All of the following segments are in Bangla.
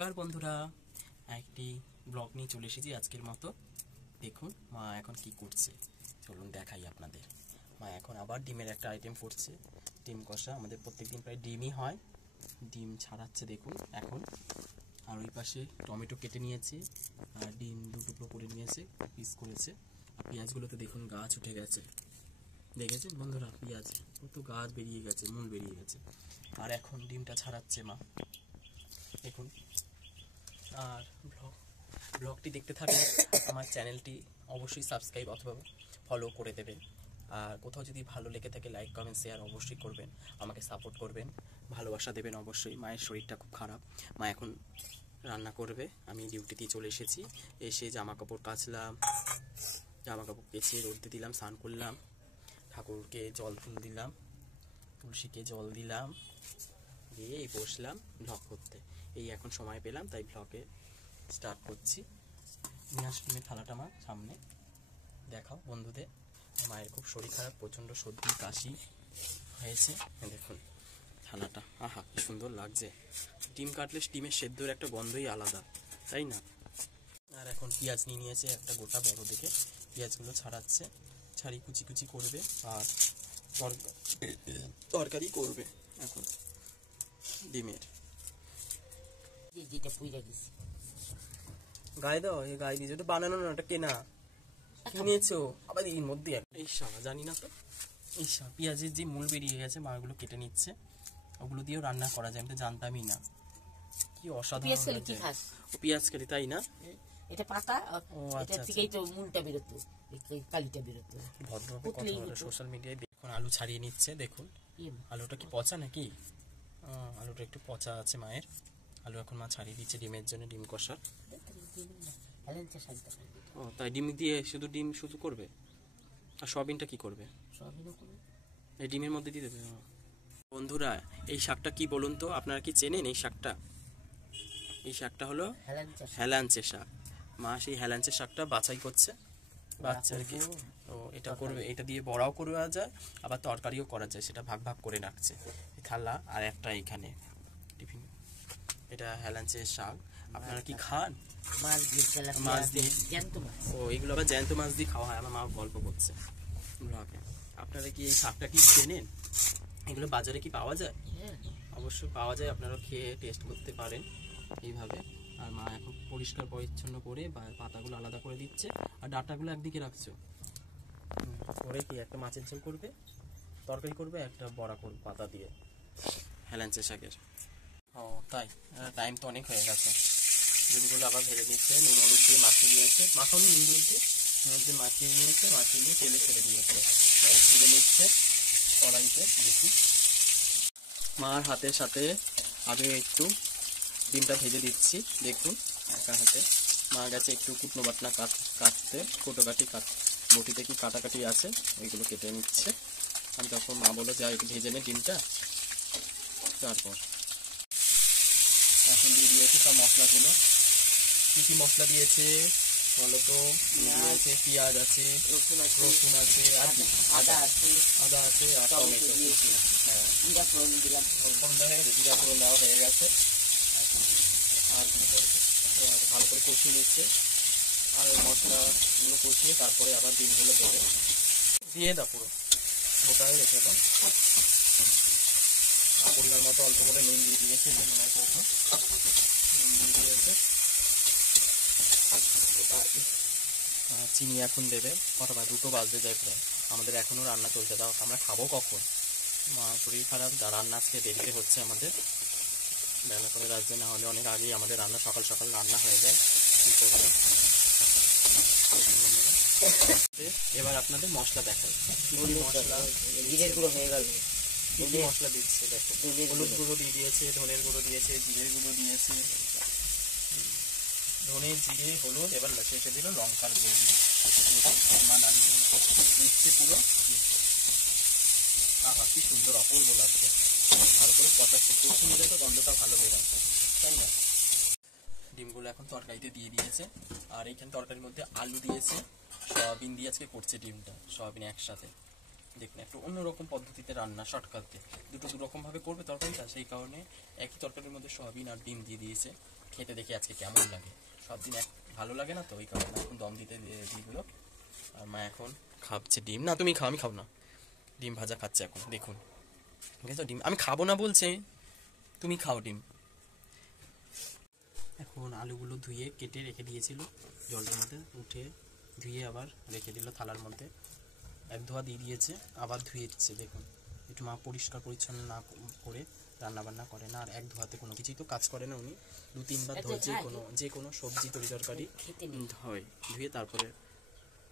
নমস্কার বন্ধুরা, একটি ব্লগ নিয়ে চলে এসেছি আজকের মতো। দেখুন মা এখন কি করছে, চলুন দেখাই আপনাদের। মা এখন আবার ডিমের একটা আইটেম করছে, ডিম কষা। আমাদের প্রত্যেকদিন প্রায় ডিমই হয়, ডিম ছাড়াচ্ছে দেখুন এখন। আর ওই পাশে টমেটো কেটে নিয়েছে আর ডিম দু টুকরো করে নিয়েছে, পিস করেছে। আর পেঁয়াজগুলোতে দেখুন গাছ উঠে গেছে, দেখেছেন বন্ধুরা? পেঁয়াজ কত গাছ বেরিয়ে গেছে, মূল বেরিয়ে গেছে। আর এখন ডিমটা ছাড়াচ্ছে মা, দেখুন। আর ব্লগটি দেখতে থাকলে আমার চ্যানেলটি অবশ্যই সাবস্ক্রাইব অথবা ফলো করে দেবেন। আর কোথাও যদি ভালো লেগে থাকে লাইক কমেন্ট শেয়ার অবশ্যই করবেন, আমাকে সাপোর্ট করবেন, ভালোবাসা দেবেন অবশ্যই। মায়ের শরীরটা খুব খারাপ, মা এখন রান্না করবে। আমি ডিউটিতে চলে এসেছি, এসে জামা কাপড় কাচলাম, জামা কাপড় কেচে রোদে দিলাম, স্নান করলাম, ঠাকুরকে জল ফুল দিলাম, তুলসীকে জল দিলাম, দিয়ে এই বসলাম ব্লগ করতে। এই এখন সময় পেলাম তাই ব্লগে স্টার্ট করছি। নিয়ে আসলাম থালাটা আমার সামনে, দেখাও বন্ধুদের। মায়ের খুব শরীর খারাপ, প্রচণ্ড সর্দি কাশি হয়েছে। দেখুন থালাটা, আহা কি সুন্দর লাগছে। ডিম কাটলে ডিমের সেদ্ধর একটা গন্ধই আলাদা, তাই না? আর এখন পেঁয়াজ নিয়ে নিয়েছে একটা গোটা বড় দেখে, পেঁয়াজগুলো ছাড়াচ্ছে, ছাড়ি কুচি কুচি করবে আর তরকারি করবে এখন ডিমের। গায়ে দাও, এই গায়ে দিয়েছে, ওটা বানানো না, ওটা কেনা, কিনেছো আবার এর মধ্যে। এই সাবা জানি না তো, এই পেঁয়াজের যে মূল বেরিয়ে গেছে মাগুলো কেটে নিচ্ছে, ওগুলো দিয়েও রান্না করা যায়, আমি তো জানতামই না। কি অসাধারণ ও পেঁয়াজ কালি, তাই না? এটা পাতা, এটা থেকেই তো মূলটা বেরোতো, কালিটা বেরোতো। ভদ্রভাবে সোশ্যাল মিডিয়ায় দেখুন আলু ছাড়িয়ে নিচ্ছে, দেখুন আলুটা কি পচা নাকি? আলুটা একটু পচা আছে মায়ের। আলু এখন মা ছাড়িয়ে দিচ্ছে ডিমের জন্য, ডিম কষা। ও তাই ডিম দিয়ে শুধু ডিম শুধু করবে? আর সয়াবিনটা কি করবে? এই ডিমের মধ্যে দিয়ে দেবে। বন্ধুরা এই শাকটা কি বলুন তো, আপনারা কি চেনেন এই শাকটা? এই শাকটা হলো হেলাঞ্চে শাক। মা সেই হেলাঞ্চে শাকটা বাছাই করছে বাচ্চাকে। তো এটা করবে, এটা দিয়ে বড়াও করা যায় আবার তরকারিও করা যায়, সেটা ভাগ ভাগ করে রাখছে। থালা আর একটা এখানে টিফিন। এটা হেলাঞ্চে শাক। আপনারা কি খান? মাছ দিয়ে, ও এগুলো আবার জ্যান্ত মাছ দিয়ে খাওয়া হয়, আমার মা গল্প করছে। আপনারা কি এই শাকটা কি চেনেন? এগুলো বাজারে কি পাওয়া যায়? অবশ্যই পাওয়া যায়, আপনারা খেয়ে টেস্ট করতে পারেন এইভাবে। আর মা এখন পরিষ্কার পরিচ্ছন্ন করে পাতাগুলো আলাদা করে দিচ্ছে, আর ডাঁটাগুলো একদিকে রাখছো করে কি একটা মাছের ঝোল করবে, তরকারি করবে, একটা বড়া করবে পাতা দিয়ে হেলাঞ্চে শাকের। ও তাই, টাইম তো অনেক হয়ে গেছে। ডিমগুলো আবার ভেজে নিচ্ছে, নুন হলুদ দিয়ে মাখিয়ে নিয়েছে, মাখানো নুন হলুদ দিয়ে মাখিয়ে নিয়েছে, মাখিয়ে নিয়ে তেলে ছেড়ে দিয়েছে, ভেজে নিচ্ছে কড়াইতে। দেখি মার হাতের সাথে আমি একটু ডিমটা ভেজে দিচ্ছি, দেখুন একা হাতে। মা গেছে একটু কুটনো বাটনা কাটতে, কোটোকাটি বটিতে কি কাটাকাটি আছে ওইগুলো কেটে নিচ্ছে। আমি তখন মা বলো যা একটু ভেজে নে ডিমটা। তারপর এখন দিয়ে দিয়েছে সব মশলাগুলো। কি কি মশলা দিয়েছে বলো তো? দিয়েছে পেঁয়াজ আছে, রসুন আছে, আর কি আদা আছে, আর টমেটো। হ্যাঁ জিরা ফোড়ন দিলাম, জিরা ফোড়ন দেওয়া হয়ে গেছে। আর কি করবে, ভালো করে কষিয়ে নিচ্ছে। আর মশলাগুলো কষিয়ে তারপরে আবার ডিমগুলো দেবে, দিয়ে দাও পুরো গোটায় রেখে দাও। পরিমাণ মতো অল্প করে নুন দিয়ে দিয়েছে, নুন দিয়ে দিয়েছে। চিনি এখন দেবে, কটা বাজে? 2টো বাজতে যায় প্রায়। আমাদের এখনো রান্না চলছে, তাও আমরা খাবো কখন? মা শরীর খারাপ, রান্না আজকে দেরিতে হচ্ছে আমাদের, বেলা করে রাখবে, না হলে অনেক আগেই আমাদের রান্না সকাল সকাল রান্না হয়ে যায়। কি করবে? এবার আপনাদের মশলা দেখাই, মশলা জিরের গুঁড়ো হয়ে গেল। কি কি মশলা দিচ্ছে দেখো, হলুদ গুঁড়ো দিয়ে দিয়েছে, ধনের গুঁড়ো দিয়েছে, জিরের গুঁড়ো দিয়েছে, ধনে জিরে হলুদ, এবার শেষে দিল লঙ্কার গুঁড়ো মিশছে পুরো। আহা কি সুন্দর অপূর্ব লাগছে, ভালো করে কষাচ্ছে, কষে নিলে তো গন্ধটা ভালো বেরোচ্ছে, তাই না? ডিমগুলো এখন তরকারিতে দিয়ে দিয়েছে, আর এইখানে তরকারির মধ্যে আলু দিয়েছে, সয়াবিন দিয়ে আজকে করছে ডিমটা, সয়াবিন একসাথে। দেখুন একটু অন্যরকম পদ্ধতিতে রান্না, শর্টকাটে, দুটো দুরকম ভাবে করবে তরকারিটা, সেই কারণে একই তরকারির মধ্যে সয়াবিন আর ডিম দিয়ে দিয়েছে। খেতে দেখি আজকে কেমন লাগে। সব দিন এক ভালো লাগে না তো, ওই কারণে এখন দম দিতে দিয়ে দিল। আর মা এখন খাচ্ছে ডিম। না তুমি খাও, আমি খাও না। ডিম ভাজা খাচ্ছে এখন, দেখুন। ঠিক আছে, ডিম আমি খাবো না বলছে, তুমি খাও ডিম। এখন আলুগুলো ধুয়ে কেটে রেখে দিয়েছিল জলটার মধ্যে, উঠে ধুয়ে আবার রেখে দিল থালার মধ্যে। এক ধোয়া দিয়ে দিয়েছে, আবার ধুয়ে দিচ্ছে। দেখুন একটু মা পরিষ্কার পরিচ্ছন্ন না করে রান্না বান্না করে না, আর এক ধোয়াতে কোনো কিছুই তো কাজ করে না উনি। 2-3 বার ধোয় যে কোনো সবজি তরকারি হয়, ধুয়ে তারপরে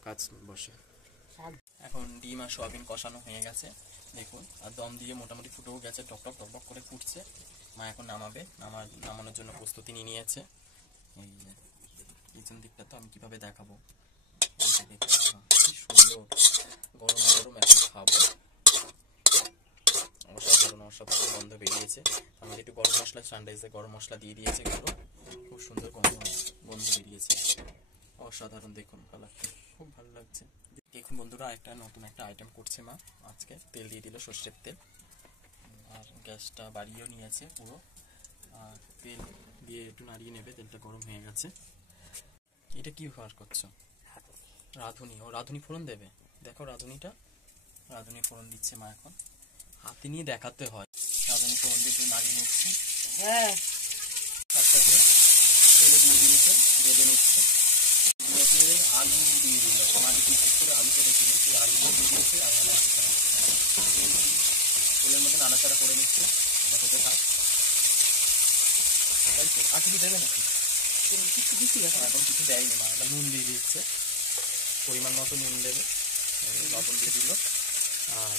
কাজ বসে। এখন ডিম আর সয়াবিন কষানো হয়ে গেছে দেখুন, আর দম দিয়ে মোটামুটি ফুটেও গেছে, টকটক টকটক করে ফুটছে। মা এখন নামানোর জন্য প্রস্তুতি নিয়ে নিয়েছে। এই যে পিছন দিকটা তো আমি কিভাবে দেখাবো, কি সুন্দর গরম গরম এখন খাবো। অসাধারণ গন্ধ বেরিয়েছে। আমাদের একটু গরম মশলা, সানরাইজে গরম মশলা দিয়ে দিয়েছে, এগুলো খুব সুন্দর গন্ধ বেরিয়েছে। অসাধারণ, দেখুন কালারটা খুব ভালো লাগছে। দেখুন বন্ধুরা, নতুন একটা আইটেম করছে মা আজকে। তেল দিয়ে দিল, সর্ষের তেল, আর গ্যাসটা বাড়িয়েও নিয়েছে পুরো। আর তেল দিয়ে একটু নাড়িয়ে নেবে, তেলটা গরম হয়ে গেছে। এটা কি ব্যবহার করছো? রাঁধুনি। ও রাঁধুনি ফোড়ন দেবে, দেখো রাঁধুনিটা। রাঁধুনি ফোড়ন দিচ্ছে মা এখন, হাতে নিয়ে দেখাতে হয়। রাঁধুনি ফোড়ন দিয়ে একটু নাড়িয়ে নিচ্ছে। হ্যাঁ, আস্তে করে তেলে দিয়ে দিয়েছে, ভেজে নিচ্ছে। আলু দিয়ে দিল, মাঝে পিস করে আলু কেটেছিল, সেই আলুগুলো দিয়ে দিয়েছে। আর তেলের মধ্যে নাড়াচাড়া করে নিচ্ছে, হতে থাক। তাই তো, আর কিছু দেবে নাকি? কিছু দিচ্ছি না, এখন কিছু দেয়নি মা, নুন দিয়ে দিচ্ছে, পরিমাণ মতো নুন দেবে, লবণ দিয়ে দিল। আর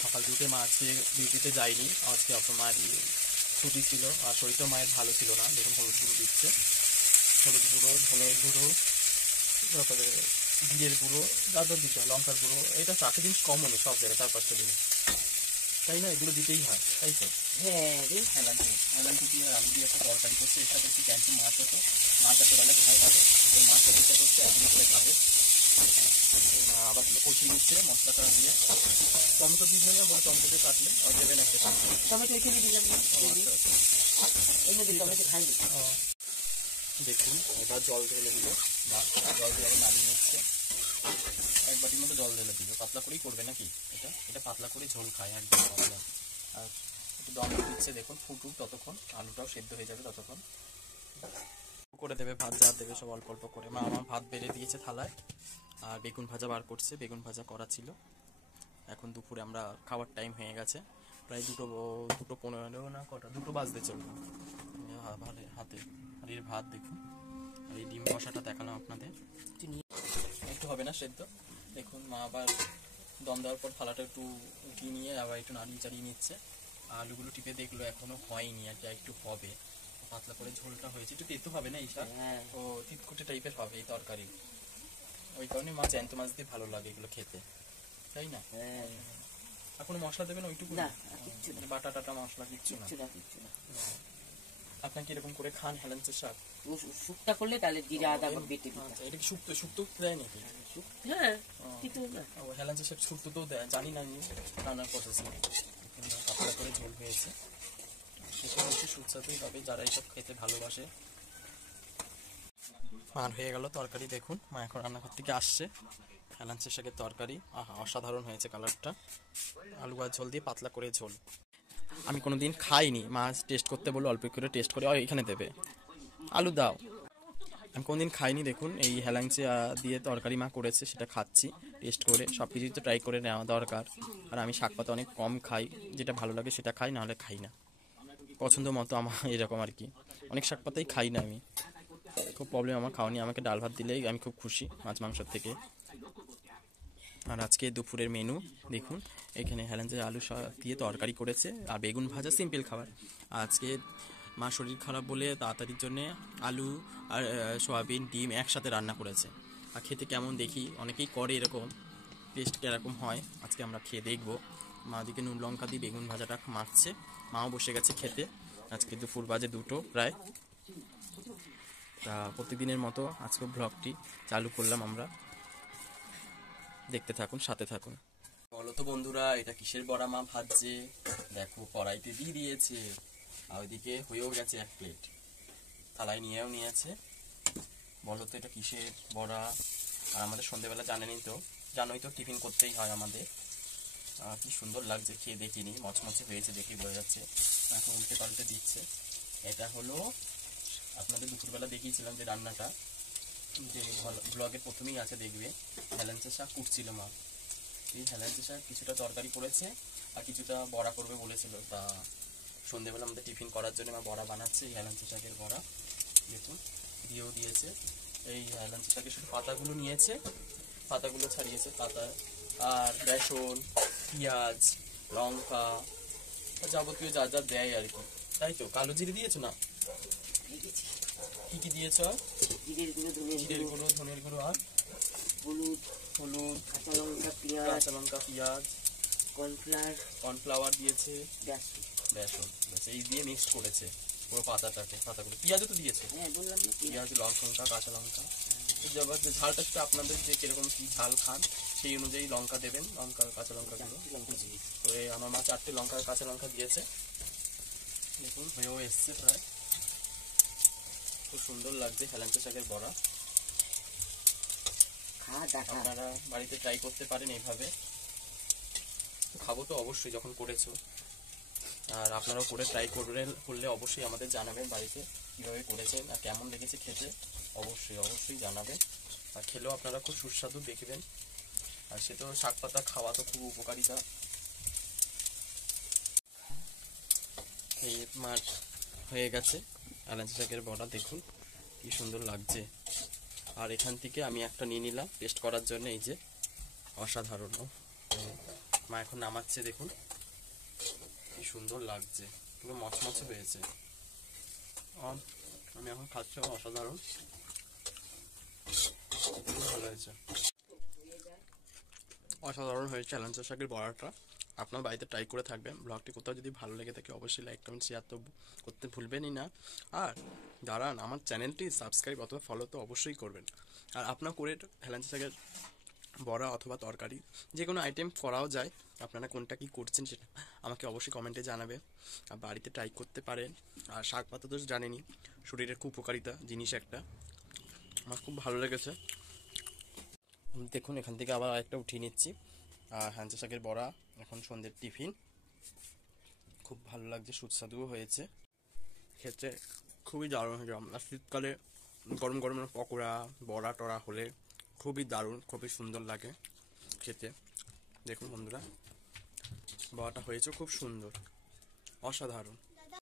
সকাল দুটো মা আজকে ডিউটিতে যায়নি, আজকে মায়ের ছুটি ছিল, আর শরীরটাও মায়ের ভালো ছিল না। দেখুন হলুদ গুঁড়ো দিচ্ছে, হলুদ গুঁড়ো, ধনের গুঁড়ো, তারপরে জিরের গুঁড়ো, যা যা দিতে হয়, লঙ্কার গুঁড়ো। এটা 4টে জিনিস কমন সব জায়গায়, 4-5টা জিনিস, তাই না? এগুলো দিতেই হয়, তাই তো? হ্যাঁ। হেলান দিয়ে আলু দিয়ে একটা তরকারি করছে, এর সাথে একটু ক্যান্টি মাছ হতো। মাছ এত বেলা কোথায় খাবে? মাছ হতে করছে, একদিন করে খাবে। আবার কষিয়ে নিচ্ছে মশলাটা দিয়ে। টমেটো দিবেন না, বলে টমেটো দিয়ে কাটলে আর দেবেন একটা টমেটো এখানে দিলাম না, টমেটো খাইনি। দেখুন এবার জল ঢেলে দিল, জল দিয়ে আবার নাড়িয়ে নিচ্ছে। এক বাটির মতো জল ঢেলে দিল, পাতলা করেই করবে নাকি? এটা পাতলা করে ঝোল খায়, একদম পাতলা। আর একটু দম দিচ্ছে, দেখুন ফুটুক ততক্ষণ, আলুটাও সেদ্ধ হয়ে যাবে ততক্ষণ। করে দেবে ভাত, যা দেবে সব অল্প অল্প করে। মা আমার ভাত বেড়ে দিয়েছে থালায়, আর বেগুন ভাজা বার করছে, বেগুন ভাজা করা ছিল। এখন দুপুরে আমরা খাওয়ার টাইম হয়ে গেছে, প্রায় 2:15 না কটা, 2 বাজতে চলবে হাতে। আর এর ভাত দেখুন, আর এই ডিম কষাটা দেখালাম আপনাদের, একটু হবে না সেদ্ধ। দেখুন মা আবার দম দেওয়ার পর থালাটা একটু উঠিয়ে নিয়ে আবার একটু নাড়িয়ে চাড়িয়ে নিচ্ছে। আলুগুলো টিপে দেখলো এখনো হয়নি, আর যা একটু হবে, পাতলা করে ঝোলটা হয়েছে, একটু তেতো হবে না এইটা, ও তিতকুটে টাইপের হবে এই তরকারি। ওই কারণে মাছ, জ্যান্ত মাছ দিয়ে ভালো লাগে এগুলো খেতে, তাই না? এখন মশলা দেবেন ওইটুকু, বাটা টাটা মশলা কিচ্ছু না। আপনাকে এরকম করে খান হেলেঞ্চের শাক? শুকটা করলে তাহলে জিরা আদা বেটে দিতে। এটা কি শুক্তো দেয় নাকি? হ্যাঁ, হেলেঞ্চের শাক শুক্তো তো দেয়, জানি না আমি রান্নার প্রসেস। পাতলা করে ঝোল হয়েছে, সেটা হচ্ছে সুস্বাদুই হবে যারা এইসব খেতে ভালোবাসে। আর হয়ে গেল তরকারি, দেখুন মা এখন রান্নাঘর থেকে আসছে। হেলাঞ্চের শাকের তরকারি, আহা অসাধারণ হয়েছে কালারটা। আলু আর ঝোল দিয়ে পাতলা করে ঝোল, আমি কোনোদিন খাইনি। মাছ টেস্ট করতে বললো, অল্প করে টেস্ট করে এখানে দেবে, আলু দাও। আমি কোনোদিন খাইনি, দেখুন এই হেলাঞ্চে দিয়ে তরকারি মা করেছে, সেটা খাচ্ছি টেস্ট করে। সব কিছুই তো ট্রাই করে নেওয়া দরকার। আর আমি শাক পাতা অনেক কম খাই, যেটা ভালো লাগে সেটা খাই, নাহলে খাই না, পছন্দ মতো আমার এরকম আর কি। অনেক শাক পাতাই খাই না আমি, খুব প্রবলেম আমার খাওয়া নিয়ে। আমাকে ডাল ভাত দিলেই আমি খুব খুশি মাছ মাংসের থেকে। আর আজকে দুপুরের মেনু দেখুন, এখানে হেলেঞ্চের আলু দিয়ে তরকারি করেছে, আর বেগুন ভাজা, সিম্পল খাবার। আজকে মা শরীর খারাপ বলে তাড়াতাড়ির জন্যে আলু আর সয়াবিন ডিম একসাথে রান্না করেছে। আর খেতে কেমন দেখি, অনেকেই করে এরকম, টেস্ট কীরকম হয় আজকে আমরা খেয়ে দেখবো। মা দিকে নুন লঙ্কা দিয়ে বেগুন ভাজাটা মাখছে, মাও বসে গেছে খেতে। আজকে দুপুর বাজে 2 প্রায়। তা প্রতিদিনের মতো আজকে ব্লগটি চালু করলাম আমরা, দেখতে থাকুন, সাথে থাকুন। বলো তো বন্ধুরা, এটা কিসের বড়া মা ভাজছে? দেখো কড়াইতে দিয়ে দিয়েছে, আর ওইদিকে হয়েও গেছে 1 প্লেট। থালায় নিয়েও নিয়েছে। বলো তো এটা কিসের বড়া? আর আমাদের সন্ধেবেলা জানোই তো টিফিন করতেই হয় আমাদের। কি সুন্দর লাগছে, খেয়ে দেখিনি, মচমচে হয়েছে দেখে বোঝা যাচ্ছে। এখন উল্টে পাল্টে দিচ্ছে। এটা হলো আপনাদের দুপুরবেলা দেখিয়েছিলাম যে রান্নাটা, যে ব্লগের প্রথমেই আছে দেখবে, হেলেঞ্চা শাক কুটছিল মা। এই হেলেঞ্চা শাক কিছুটা তরকারি করেছে আর কিছুটা বড়া করবে বলেছিল। তা সন্ধেবেলা আমাদের টিফিন করার জন্য মা বড়া বানাচ্ছে, এই হেলেঞ্চা শাকের বড়া দেখুন দিয়েও দিয়েছে। এই হেলেঞ্চা শাকের শুধু পাতাগুলো নিয়েছে, পাতাগুলো ছাড়িয়েছে পাতা, আর বেসন, পেঁয়াজ, লঙ্কা, যাবতীয় যা যা দেয় আর কি। তাই তো, কালো জিরে দিয়েছো না? কি কি দিয়েছ? জিরের গুঁড়ো, ধনের গুঁড়ো, আর হলুদ, কাঁচা লঙ্কা, পেঁয়াজ, কর্নফ্লাওয়ার দিয়েছে, বেসন, এই দিয়ে মিক্স করেছে পুরো পাতাগুলো। পেঁয়াজও তো দিয়েছে, পেঁয়াজ, লঙ্কা, কাঁচা লঙ্কা। ঝালটা সেটা আপনাদের যে কিরকম কি ঝাল খান সেই অনুযায়ী লঙ্কা দেবেন, লঙ্কা কাঁচা লঙ্কাগুলো। তো আমার মা 4টে লঙ্কা কাঁচা লঙ্কা দিয়েছে। দেখুন হয়েও এসছে প্রায়। খুব সুন্দর লাগছে হেলেঞ্চা শাকের বড়া। আপনারা বাড়িতে ট্রাই করতে পারেন এইভাবে। খাবো তো অবশ্যই যখন করেছো, আর আপনারাও করে ট্রাই করলে অবশ্যই আমাদের জানাবেন বাড়িতে কীভাবে করেছেন আর কেমন লেগেছে খেতে। অবশ্যই জানাবেন। আর খেলেও আপনারা খুব সুস্বাদু দেখবেন। আর সে তো শাক পাতা খাওয়া তো খুব উপকারিতা। এই মাছ হয়ে গেছে হেলেঞ্চা শাকের বড়া, দেখুন কি সুন্দর লাগছে। আর এখান থেকে আমি একটা নিয়ে নিলাম টেস্ট করার জন্য। এই যে অসাধারণ, মা এখন নামাচ্ছে, দেখুন কি সুন্দর লাগছে, পুরো মচমচে হয়েছে। আমি এখন খাচ্ছি, অসাধারণ, খুব ভালো হয়েছে, অসাধারণ হয়েছে হেলেঞ্চা শাকের বড়াটা। আপনার বাড়িতে ট্রাই করে থাকবেন। ব্লগটি কোথাও যদি ভালো লেগে থাকে অবশ্যই লাইক কমেন্ট শেয়ার তো করতে ভুলবেনই না। আর দাঁড়ান, আমার চ্যানেলটি সাবস্ক্রাইব অথবা ফলো তো অবশ্যই করবেন। আর আপনার করে হেলেঞ্চা শাকের বড়া অথবা তরকারি যে কোনো আইটেম করাও যায়, আপনারা কোনটা কি করছেন সেটা আমাকে অবশ্যই কমেন্টে জানাবেন। আর বাড়িতে ট্রাই করতে পারেন। আর শাক পাতা তো জানেনই শরীরের খুব উপকারিতা জিনিস একটা, আমার খুব ভালো লেগেছে। দেখুন এখান থেকে আবার আরেকটা উঠিয়ে নিচ্ছি। আর হেলেঞ্চা শাকের বড়া এখন সন্ধ্যের টিফিন, খুব ভালো লাগছে, সুস্বাদুও হয়েছে, খেতে খুবই দারুণ হয়েছে। আর শীতকালে গরম গরম পকোড়া বড়া টড়া হলে খুবই দারুণ, খুবই সুন্দর লাগে খেতে। দেখুন বন্ধুরা, বড়াটা হয়েছে খুব সুন্দর, অসাধারণ।